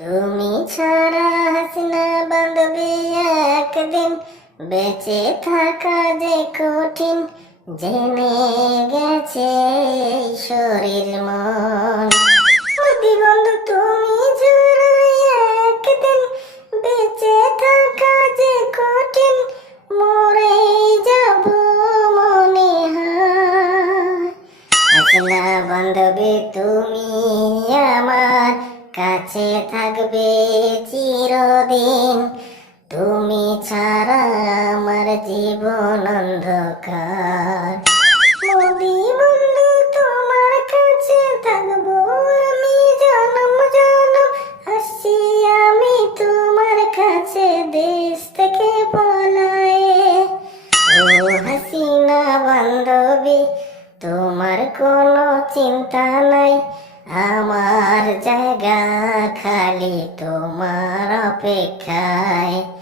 তুমি ছাড়া হাসিনা বান্ধবী একদিন বেঁচে থাকা যে কঠিন, জেনে গেছে শরীর মন। বন্ধু, তুমি ছাড়া একদিন বেঁচে থাকা যে কঠিন, মরে যাব মনে আসলা বান্ধবী, তুমি আমার কাছে থাকবে চিরদিন। তুমি ছাড়া আমার জীবন অন্ধকার। তোমার কাছে থাকব আমি। জনম আসছি আমি তোমার কাছে দেশ থেকে বান্ধবী, তোমার কোনো চিন্তা নাই। আমার জায়গা খালি তোমার অপেক্ষায়।